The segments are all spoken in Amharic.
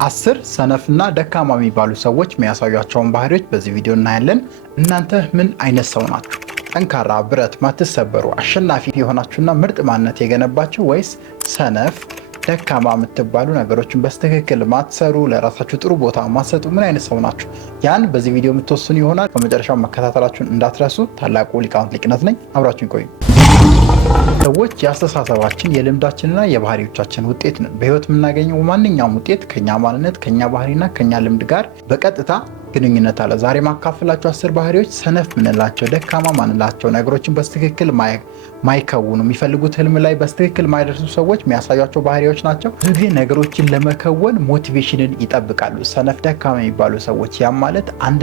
10 ሰነፍና ደካማ የሚባሉ ሰዎች የሚያሳዩቸውን ባህሪዎች በዚህ ቪዲዮ እናያለን። እናንተ ምን አይነት ሰው ናችሁ? ጠንካራ፣ ብረት፣ ማትሰበሩ፣ አሸናፊ የሆናችሁና ምርጥ ማንነት የገነባችሁ ወይስ ሰነፍ፣ ደካማ የምትባሉ ነገሮችን በስትክክል ማትሰሩ፣ ለራሳችሁ ጥሩ ቦታ ማትሰጡ ምን አይነት ሰው ናችሁ? ያን በዚህ ቪዲዮ የምትወስኑ ይሆናል። በመጨረሻው መከታተላችሁን እንዳትረሱ። ታላቁ ሊቃውንት ሊቅነት ነኝ። አብራችሁን ቆዩ። ሰዎች የአስተሳሰባችን የልምዳችንና የባህሪዎቻችን ውጤት ነው። በህይወት የምናገኘው ማንኛውም ውጤት ከኛ ማንነት፣ ከኛ ባህሪና ከኛ ልምድ ጋር በቀጥታ ግንኙነት አለ። ዛሬ ማካፈላቸው 10 ባህሪዎች ሰነፍ ምንላቸው፣ ደካማ ማንላቸው፣ ነገሮችን በስትክክል ማይከውኑ፣ የሚፈልጉት ህልም ላይ በስትክክል ማይደርሱ ሰዎች የሚያሳዩቸው ባህሪዎች ናቸው። ብዙ ጊዜ ነገሮችን ለመከወን ሞቲቬሽንን ይጠብቃሉ። ሰነፍ፣ ደካማ የሚባሉ ሰዎች ያም ማለት አንድ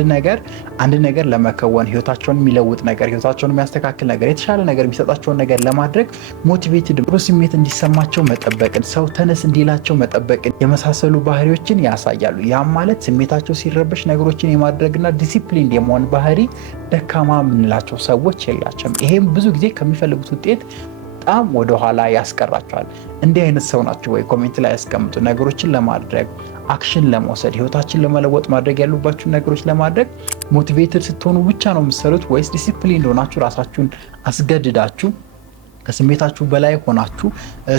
ነገር ለመከወን ህይወታቸውን የሚለውጥ ነገር፣ ህይወታቸውን የሚያስተካክል ነገር፣ የተሻለ ነገር የሚሰጣቸውን ነገር ለማድረግ ሞቲቬትድ፣ ጥሩ ስሜት እንዲሰማቸው መጠበቅን፣ ሰው ተነስ እንዲላቸው መጠበቅን የመሳሰሉ ባህሪዎችን ያሳያሉ። ያም ማለት ስሜታቸው ሲረበሽ ነገሮችን የማድረግና ዲሲፕሊን የመሆን ባህሪ ደካማ የምንላቸው ሰዎች የላቸውም። ይሄም ብዙ ጊዜ ከሚፈልጉት ውጤት በጣም ወደኋላ ያስቀራቸዋል። እንዲህ አይነት ሰው ናቸው ወይ? ኮሜንት ላይ ያስቀምጡ። ነገሮችን ለማድረግ አክሽን ለመውሰድ ህይወታችን ለመለወጥ ማድረግ ያሉባችሁ ነገሮች ለማድረግ ሞቲቬትድ ስትሆኑ ብቻ ነው የምትሰሩት ወይስ ዲሲፕሊን እንደሆናችሁ ራሳችሁን አስገድዳችሁ ከስሜታችሁ በላይ ሆናችሁ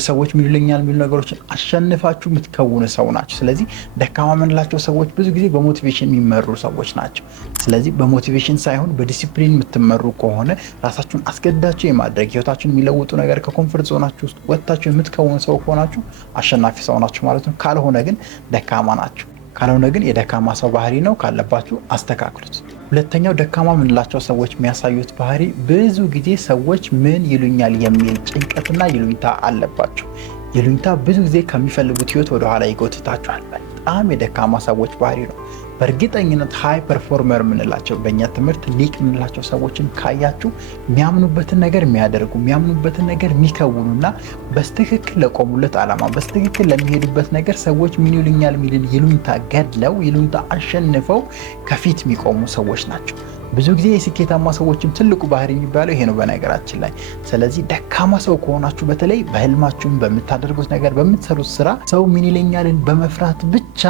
ሰዎች ምን ይሉኛል የሚሉ ነገሮችን አሸንፋችሁ የምትከውኑ ሰው ናቸው? ስለዚህ ደካማ የምንላቸው ሰዎች ብዙ ጊዜ በሞቲቬሽን የሚመሩ ሰዎች ናቸው። ስለዚህ በሞቲቬሽን ሳይሆን በዲሲፕሊን የምትመሩ ከሆነ ራሳችሁን አስገድዳችሁ የማድረግ ህይወታችሁን የሚለውጡ ነገር ከኮንፈርት ዞናችሁ ውስጥ ወጥታችሁ የምትከውኑ ሰው ከሆናችሁ አሸናፊ ሰው ናችሁ ማለት ነው። ካልሆነ ግን ደካማ ናችሁ። ካልሆነ ግን የደካማ ሰው ባህሪ ነው። ካለባችሁ አስተካክሉት። ሁለተኛው ደካማ የምንላቸው ሰዎች የሚያሳዩት ባህሪ ብዙ ጊዜ ሰዎች ምን ይሉኛል የሚል ጭንቀትና ይሉኝታ አለባቸው። ይሉኝታ ብዙ ጊዜ ከሚፈልጉት ህይወት ወደኋላ ይጎትታቸዋል። በጣም የደካማ ሰዎች ባህሪ ነው። በእርግጠኝነት ሃይ ፐርፎርመር የምንላቸው በእኛ ትምህርት ሊቅ የምንላቸው ሰዎችን ካያችሁ የሚያምኑበትን ነገር የሚያደርጉ፣ የሚያምኑበትን ነገር የሚከውኑና በስትክክል ለቆሙለት ዓላማ በስትክክል ለሚሄዱበት ነገር ሰዎች ምን ይሉኛል የሚልን ይሉኝታ ገድለው ይሉኝታ አሸንፈው ከፊት የሚቆሙ ሰዎች ናቸው። ብዙ ጊዜ የስኬታማ ሰዎችም ትልቁ ባህሪ የሚባለው ይሄ ነው በነገራችን ላይ። ስለዚህ ደካማ ሰው ከሆናችሁ በተለይ በህልማችሁም በምታደርጉት ነገር በምትሰሩት ስራ ሰው ምን ይለኛልን በመፍራት ብቻ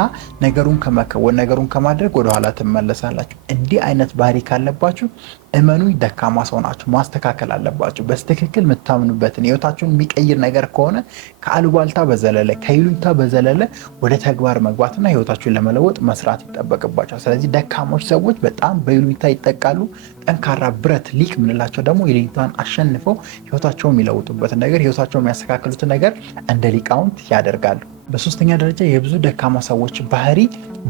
ነገሩን ከመከወን ነገሩን ከማድረግ ወደኋላ ትመለሳላችሁ። እንዲህ አይነት ባህሪ ካለባችሁ እመኑኝ ደካማ ሰው ናችሁ። ማስተካከል አለባችሁ። በስትክክል የምታምኑበትን ህይወታችሁን የሚቀይር ነገር ከሆነ ከአሉባልታ በዘለለ ከይሉኝታ በዘለለ ወደ ተግባር መግባትና ህይወታችሁን ለመለወጥ መስራት ይጠበቅባቸዋል። ስለዚህ ደካሞች ሰዎች በጣም በይሉኝታ ይጠቃሉ። ጠንካራ ብረት ሊቅ የምንላቸው ደግሞ ይሉኝታን አሸንፈው ህይወታቸውን የሚለውጡበትን ነገር ህይወታቸውን የሚያስተካክሉትን ነገር እንደ ሊቃውንት ያደርጋሉ። በሶስተኛ ደረጃ የብዙ ደካማ ሰዎች ባህሪ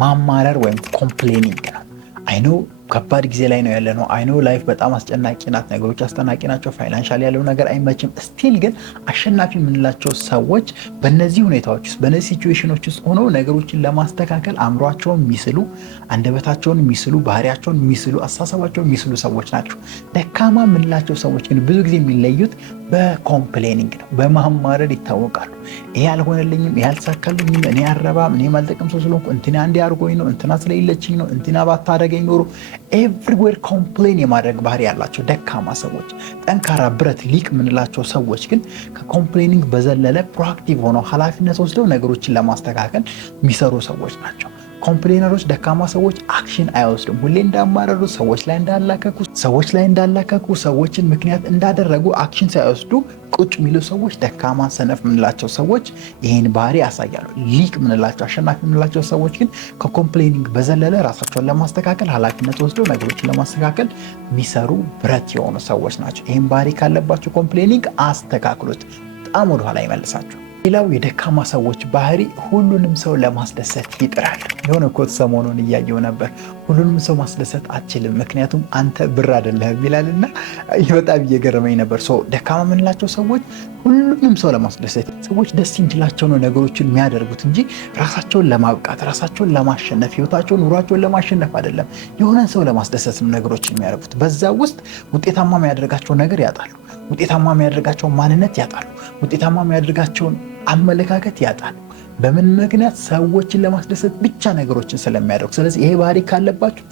ማማረር ወይም ኮምፕሌኒንግ ነው። አይኖ ከባድ ጊዜ ላይ ነው ያለነው። አይኖ ላይፍ በጣም አስጨናቂ ናት። ነገሮች አስጨናቂ ናቸው። ፋይናንሻል ያለው ነገር አይመችም። ስቲል ግን አሸናፊ የምንላቸው ሰዎች በእነዚህ ሁኔታዎች ውስጥ በእነዚህ ሲቹዌሽኖች ውስጥ ሆነው ነገሮችን ለማስተካከል አእምሯቸውን የሚስሉ፣ አንደበታቸውን የሚስሉ፣ ባህሪያቸውን የሚስሉ፣ አስተሳሰባቸውን የሚስሉ ሰዎች ናቸው። ደካማ የምንላቸው ሰዎች ግን ብዙ ጊዜ የሚለዩት በኮምፕሌኒንግ ነው። በማማረር ይታወቃሉ። ይሄ አልሆነልኝም፣ ይሄ አልተሳካልኝም፣ እኔ አረባም፣ እኔ ማልጠቅም ሰው ስለሆንኩ እንትና እንዲህ አድርጎኝ ነው፣ እንትና ስለሌለችኝ ነው፣ እንትና ባታደርገኝ ኖሮ ኤቭሪዌር ኮምፕሌን የማድረግ ባህሪ ያላቸው ደካማ ሰዎች። ጠንካራ ብረት ሊቅ የምንላቸው ሰዎች ግን ከኮምፕሌኒንግ በዘለለ ፕሮአክቲቭ ሆነው ኃላፊነት ወስደው ነገሮችን ለማስተካከል የሚሰሩ ሰዎች ናቸው። ኮምፕሌነሮች፣ ደካማ ሰዎች አክሽን አይወስዱም። ሁሌ እንዳማረሩ፣ ሰዎች ላይ እንዳላከኩ፣ ሰዎችን ምክንያት እንዳደረጉ አክሽን ሳይወስዱ ቁጭ የሚሉ ሰዎች ደካማ ሰነፍ የምንላቸው ሰዎች ይህን ባህሪ ያሳያሉ። ሊቅ የምንላቸው አሸናፊ የምንላቸው ሰዎች ግን ከኮምፕሌኒንግ በዘለለ ራሳቸውን ለማስተካከል ኃላፊነት ወስደው ነገሮችን ለማስተካከል የሚሰሩ ብረት የሆኑ ሰዎች ናቸው። ይህን ባህሪ ካለባቸው ኮምፕሌኒንግ አስተካክሉት፣ በጣም ወደኋላ ይመልሳቸው። ሌላው የደካማ ሰዎች ባህሪ ሁሉንም ሰው ለማስደሰት ይጥራል። የሆነ ኮት ሰሞኑን እያየው ነበር። ሁሉንም ሰው ማስደሰት አትችልም ምክንያቱም አንተ ብር አይደለህም ይላልና በጣም እየገረመኝ ነበር። ደካማ የምንላቸው ሰዎች ሁሉንም ሰው ለማስደሰት፣ ሰዎች ደስ እንዲላቸው ነው ነገሮችን የሚያደርጉት እንጂ ራሳቸውን ለማብቃት፣ ራሳቸውን ለማሸነፍ፣ ህይወታቸውን፣ ኑሯቸውን ለማሸነፍ አይደለም። የሆነን ሰው ለማስደሰት ነው ነገሮችን የሚያደርጉት። በዛ ውስጥ ውጤታማ የሚያደርጋቸውን ነገር ያጣሉ። ውጤታማ የሚያደርጋቸውን ማንነት ያጣሉ። ውጤታማ የሚያደርጋቸውን አመለካከት ያጣሉ። በምን ምክንያት? ሰዎችን ለማስደሰት ብቻ ነገሮችን ስለሚያደርጉ። ስለዚህ ይሄ ባህሪ ካለባችሁ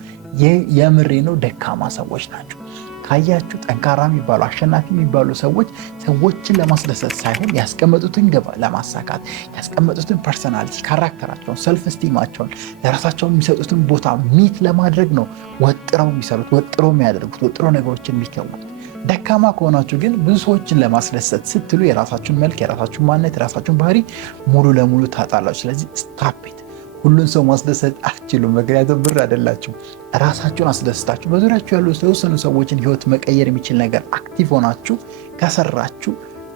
የምሬ ነው ደካማ ሰዎች ናቸው። ካያችሁ ጠንካራ የሚባሉ አሸናፊ የሚባሉ ሰዎች ሰዎችን ለማስደሰት ሳይሆን ያስቀመጡትን ግብ ለማሳካት ያስቀመጡትን ፐርሰናሊቲ፣ ካራክተራቸውን፣ ሰልፍ ስቲማቸውን፣ ለራሳቸው የሚሰጡትን ቦታ ሚት ለማድረግ ነው ወጥረው የሚሰሩት፣ ወጥረው የሚያደርጉት፣ ወጥረው ነገሮችን የሚከውኑት። ደካማ ከሆናችሁ ግን ብዙ ሰዎችን ለማስደሰት ስትሉ የራሳችሁን መልክ፣ የራሳችሁን ማንነት፣ የራሳችሁን ባህሪ ሙሉ ለሙሉ ታጣላችሁ። ስለዚህ ስታፕ። ሁሉን ሰው ማስደሰት አትችሉም፣ ምክንያቱም ብር አይደላችሁ። ራሳችሁን አስደስታችሁ በዙሪያችሁ ያሉ የተወሰኑ ሰዎችን ህይወት መቀየር የሚችል ነገር አክቲቭ ሆናችሁ ከሰራችሁ፣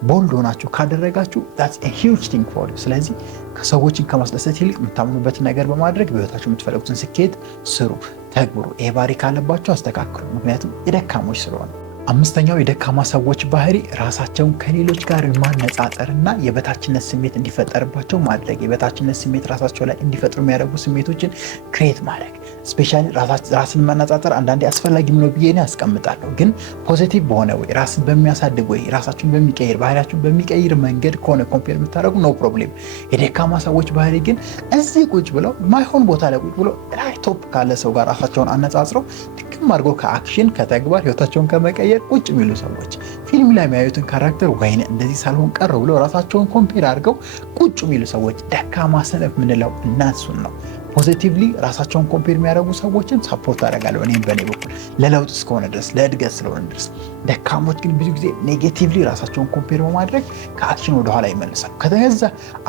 ቦልድ ሆናችሁ ካደረጋችሁ that's a huge thing for you። ስለዚህ ከሰዎችን ከማስደሰት ይልቅ የምታምኑበትን ነገር በማድረግ በህይወታችሁ የምትፈልጉትን ስኬት ስሩ፣ ተግብሩ። ይሄ ባህሪ ካለባችሁ አስተካክሉ፣ ምክንያቱም የደካሞች ስለሆነ። አምስተኛው የደካማ ሰዎች ባህሪ ራሳቸውን ከሌሎች ጋር ማነጻጸርና የበታችነት ስሜት እንዲፈጠርባቸው ማድረግ። የበታችነት ስሜት ራሳቸው ላይ እንዲፈጥሩ የሚያደርጉ ስሜቶችን ክሬት ማድረግ። ስፔሻሊ ራስን ማነጻጸር አንዳንዴ አስፈላጊ ነው ብዬ እኔ አስቀምጣለሁ። ግን ፖዚቲቭ በሆነ ወይ ራስን በሚያሳድግ ወይ ራሳችሁን በሚቀይር ባህሪያችሁን በሚቀይር መንገድ ከሆነ ኮምፔር የምታደርጉ ኖ ፕሮብሌም። የደካማ ሰዎች ባህሪ ግን እዚህ ቁጭ ብለው ማይሆን ቦታ ላይ ቁጭ ብለው ላይ ቶፕ ካለ ሰው ጋር ራሳቸውን አነጻጽረው ድክም አድርገው ከአክሽን ከተግባር ህይወታቸውን ከመቀየር ቁጭ የሚሉ ሰዎች፣ ፊልም ላይ የሚያዩትን ካራክተር ወይኔ እንደዚህ ሳልሆን ቀረው ብለው ራሳቸውን ኮምፔር አድርገው ቁጭ የሚሉ ሰዎች ደካማ ሰነፍ ምንለው እናሱን ነው። ፖዚቲቭሊ ራሳቸውን ኮምፔር የሚያደርጉ ሰዎችን ሳፖርት አደርጋለሁ እኔም በእኔ በኩል ለለውጥ እስከሆነ ድረስ ለእድገት ስለሆነ ድረስ። ደካሞች ግን ብዙ ጊዜ ኔጌቲቭሊ ራሳቸውን ኮምፔር በማድረግ ከአክሽን ወደኋላ ይመልሳሉ። ከተገዛ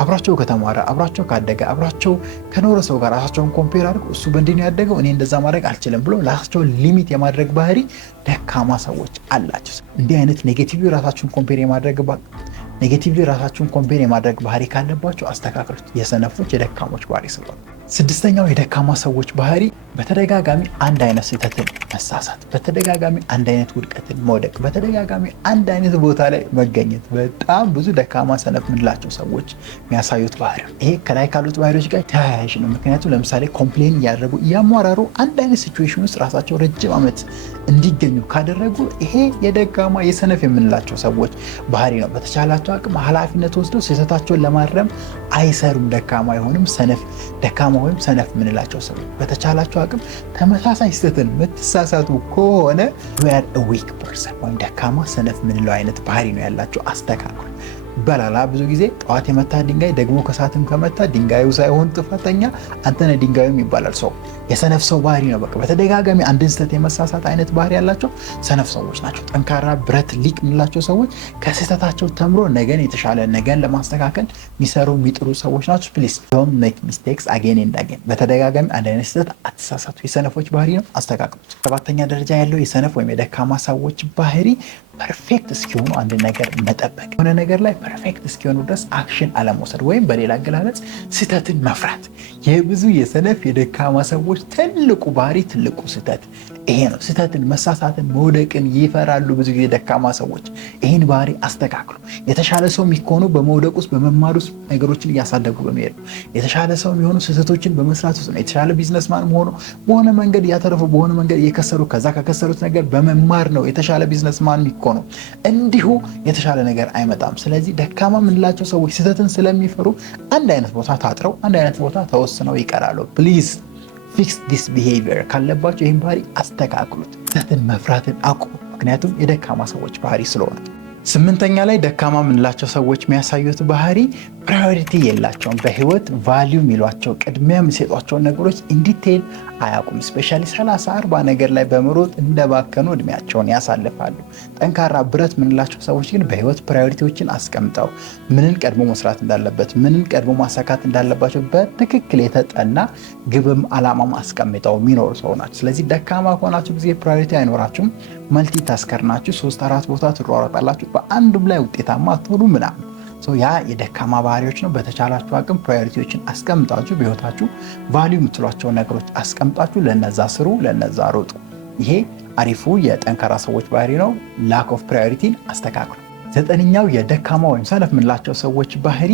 አብራቸው ከተማረ አብራቸው ካደገ አብራቸው ከኖረ ሰው ጋር ራሳቸውን ኮምፔር አድርገው እሱ በእንዲህ ነው ያደገው እኔ እንደዛ ማድረግ አልችልም ብሎ ራሳቸውን ሊሚት የማድረግ ባህሪ ደካማ ሰዎች አላቸው። እንዲህ አይነት ኔጌቲቭሊ ራሳቸውን ኮምፔር የማድረግ ባህሪ ካለባቸው አስተካክሉት። የሰነፎች የደካሞች ባህሪ ስለሆነ። ስድስተኛው የደካማ ሰዎች ባህሪ በተደጋጋሚ አንድ አይነት ስህተትን መሳሳት፣ በተደጋጋሚ አንድ አይነት ውድቀትን መውደቅ፣ በተደጋጋሚ አንድ አይነት ቦታ ላይ መገኘት። በጣም ብዙ ደካማ ሰነፍ ምንላቸው ሰዎች የሚያሳዩት ባህሪ ይሄ ከላይ ካሉት ባህሪዎች ጋር ተያያዥ ነው። ምክንያቱም ለምሳሌ ኮምፕሌን እያደረጉ እያሟራሩ አንድ አይነት ሲቹዌሽን ውስጥ ራሳቸው ረጅም ዓመት እንዲገኙ ካደረጉ ይሄ የደካማ የሰነፍ የምንላቸው ሰዎች ባህሪ ነው። በተቻላቸው አቅም ኃላፊነት ወስደው ስህተታቸውን ለማረም አይሰሩም። ደካማ አይሆንም ሰነፍ ደካማ ወይም ሰነፍ ምንላቸው ሰዎች በተቻላቸው አቅም ተመሳሳይ ስህተትን የምትሳሳቱ ከሆነ you are a weak person ወይም ደካማ ሰነፍ ምንለው አይነት ባህሪ ነው ያላቸው። አስተካክሉ ይባላል። ብዙ ጊዜ ጠዋት የመታ ድንጋይ ደግሞ ከሰዓትም ከመታ ድንጋዩ ሳይሆን ጥፋተኛ አንተ ነህ ድንጋዩም ይባላል። ሰው የሰነፍ ሰው ባህሪ ነው። በቃ በተደጋጋሚ አንድን ስህተት የመሳሳት አይነት ባህሪ ያላቸው ሰነፍ ሰዎች ናቸው። ጠንካራ ብረት ሊቅ የምንላቸው ሰዎች ከስህተታቸው ተምሮ ነገን የተሻለ ነገን ለማስተካከል የሚሰሩ የሚጥሩ ሰዎች ናቸው። ፕሊዝ ዶንት ሜክ ሚስቴክስ አጌን ኤንድ አጌን። በተደጋጋሚ አንድ አይነት ስህተት አትሳሳቱ። የሰነፎች ባህሪ ነው። አስተካክሉት። ሰባተኛ ደረጃ ያለው የሰነፍ ወይም የደካማ ሰዎች ባህሪ ፐርፌክት እስኪሆኑ አንድ ነገር መጠበቅ፣ የሆነ ነገር ላይ ፐርፌክት እስኪሆኑ ድረስ አክሽን አለመውሰድ ወይም በሌላ አገላለጽ ስህተትን መፍራት። የብዙ የሰነፍ የደካማ ሰዎች ትልቁ ባህሪ ትልቁ ስህተት ይሄ ነው። ስህተትን፣ መሳሳትን፣ መውደቅን ይፈራሉ ብዙ ጊዜ ደካማ ሰዎች። ይህን ባህሪ አስተካክሉ። የተሻለ ሰው የሚሆኑ በመውደቅ ውስጥ በመማር ውስጥ ነገሮችን እያሳደጉ በመሄድ ነው። የተሻለ ሰው የሚሆኑ ስህተቶችን በመስራት ውስጥ ነው። የተሻለ ቢዝነስማን መሆኑ በሆነ መንገድ እያተረፉ በሆነ መንገድ እየከሰሩ ከዛ ከከሰሩት ነገር በመማር ነው የተሻለ ቢዝነስማን የሚሆኑ። እንዲሁ የተሻለ ነገር አይመጣም። ስለዚህ ደካማ የምንላቸው ሰዎች ስህተትን ስለሚፈሩ አንድ አይነት ቦታ ታጥረው አንድ አይነት ቦታ ተወስነው ይቀራሉ። ፕሊዝ ፊክስ ዲስ ቢሄቪየር ካለባቸው ይህን ባህሪ አስተካክሉት። ስህተትን መፍራትን አቁሙ። ምክንያቱም የደካማ ሰዎች ባህሪ ስለሆነ። ስምንተኛ ላይ ደካማ የምንላቸው ሰዎች የሚያሳዩት ባህሪ ፕራዮሪቲ የላቸውም። በህይወት ቫሊዩ የሚሏቸው ቅድሚያ የሚሰጧቸውን ነገሮች ኢንዲቴል አያውቁም። ስፔሻሊ 30-40 ነገር ላይ በመሮጥ እንደባከኑ እድሜያቸውን ያሳልፋሉ። ጠንካራ ብረት የምንላቸው ሰዎች ግን በህይወት ፕራዮሪቲዎችን አስቀምጠው ምንን ቀድሞ መስራት እንዳለበት ምንን ቀድሞ ማሳካት እንዳለባቸው በትክክል የተጠና ግብም አላማም አስቀምጠው የሚኖሩ ሰው ናቸው። ስለዚህ ደካማ ከሆናችሁ ጊዜ ፕራዮሪቲ አይኖራችሁም። መልቲ ታስከር ናችሁ። 3-4 ቦታ ትሯሯጣላችሁ። በአንዱም ላይ ውጤታማ አትሆኑ ምናምን። ያ የደካማ ባህሪዎች ነው። በተቻላችሁ አቅም ፕራዮሪቲዎችን አስቀምጣችሁ በህይወታችሁ ቫልዩ የምትሏቸውን ነገሮች አስቀምጣችሁ ለነዛ ስሩ፣ ለነዛ ሮጡ። ይሄ አሪፉ የጠንካራ ሰዎች ባህሪ ነው። ላክ ኦፍ ፕራዮሪቲን አስተካክሉ። 9ኛው የደካማ ወይም ሰነፍ የምንላቸው ሰዎች ባህሪ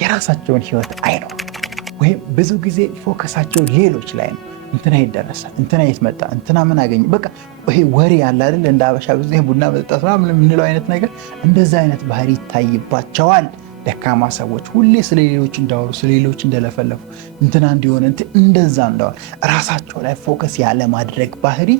የራሳቸውን ህይወት አይነው ወይም ብዙ ጊዜ ፎከሳቸው ሌሎች ላይ ነው። እንትና ይደረሰ እንትና ይትመጣ እንትና ምን አገኘ በቃ ይሄ ወሬ ያለ አይደል? እንደ አበሻ ብዙ ቡና መጠጣት ምናምን የምንለው አይነት ነገር እንደዛ አይነት ባህሪ ይታይባቸዋል ደካማ ሰዎች ሁሌ ስለሌሎች እንዳወሩ ስለሌሎች እንደለፈለፉ እንትና እንዲሆን እንደዛ እንዳወሩ ራሳቸው ላይ ፎከስ ያለ ማድረግ ባህሪ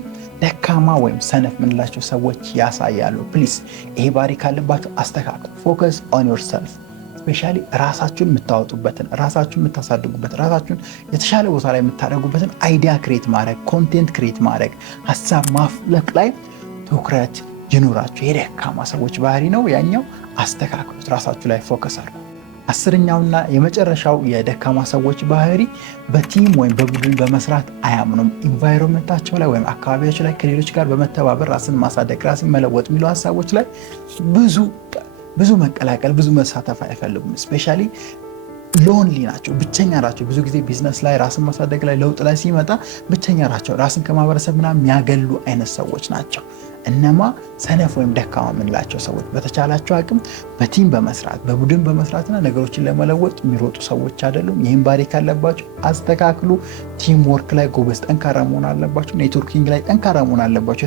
ደካማ ወይም ሰነፍ ምንላቸው ሰዎች ያሳያሉ። ፕሊስ ይሄ ባህሪ ካለባቸው አስተካክሉ። ፎከስ ኦን ዮርሰልፍ። ስፔሻሊ ራሳችሁን የምታወጡበትን፣ ራሳችሁን የምታሳድጉበትን፣ ራሳችሁን የተሻለ ቦታ ላይ የምታደርጉበትን አይዲያ ክሬት ማድረግ፣ ኮንቴንት ክሬት ማድረግ፣ ሀሳብ ማፍለቅ ላይ ትኩረት ይኑራችሁ። የደካማ ሰዎች ባህሪ ነው ያኛው። አስተካክሉት። ራሳችሁ ላይ ፎከስ አድርጉ። 10ኛውና የመጨረሻው የደካማ ሰዎች ባህሪ በቲም ወይም በቡድን በመስራት አያምኑም። ኢንቫይሮንመንታቸው ላይ ወይም አካባቢያቸው ላይ ከሌሎች ጋር በመተባበር ራስን ማሳደግ፣ ራስን መለወጥ የሚሉ ሀሳቦች ላይ ብዙ መቀላቀል፣ ብዙ መሳተፍ አይፈልጉም። ስፔሻሊ ሎንሊ ናቸው፣ ብቸኛ ናቸው። ብዙ ጊዜ ቢዝነስ ላይ ራስን ማሳደግ ላይ ለውጥ ላይ ሲመጣ ብቸኛ ናቸው። ራስን ከማህበረሰብ ምናምን የሚያገሉ አይነት ሰዎች ናቸው። እነማ ሰነፍ ወይም ደካማ የምንላቸው ሰዎች በተቻላቸው አቅም በቲም በመስራት በቡድን በመስራትና ነገሮችን ለመለወጥ የሚሮጡ ሰዎች አይደሉም። ይህም ባህሪ ካለባቸው አስተካክሉ። ቲም ወርክ ላይ ጎበዝ ጠንካራ መሆን አለባቸው። ኔትወርኪንግ ላይ ጠንካራ መሆን አለባቸው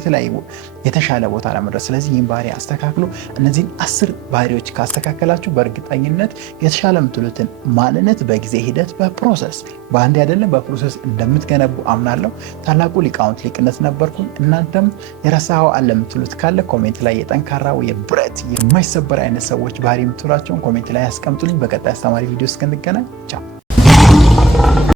የተሻለ ቦታ ለመድረስ። ስለዚህ ይህም ባህሪ አስተካክሉ። እነዚህን 10 ባህሪዎች ካስተካከላችሁ በእርግጠኝነት የተሻለ የምትሉትን ማንነት በጊዜ ሂደት በፕሮሰስ በአንዴ አይደለም በፕሮሰስ እንደምትገነቡ አምናለሁ። ታላቁ ሊቃውንት ሊቅነት ነበርኩኝ። እናንተም የረሳኸው አለ የምትሉት ካለ ኮሜንት ላይ የጠንካራው የብረት የማይሰበር አይነት ሰዎች ባህሪ የምትሏቸውን ኮሜንት ላይ ያስቀምጡልኝ። በቀጣይ አስተማሪ ቪዲዮ እስክንገናኝ ቻው።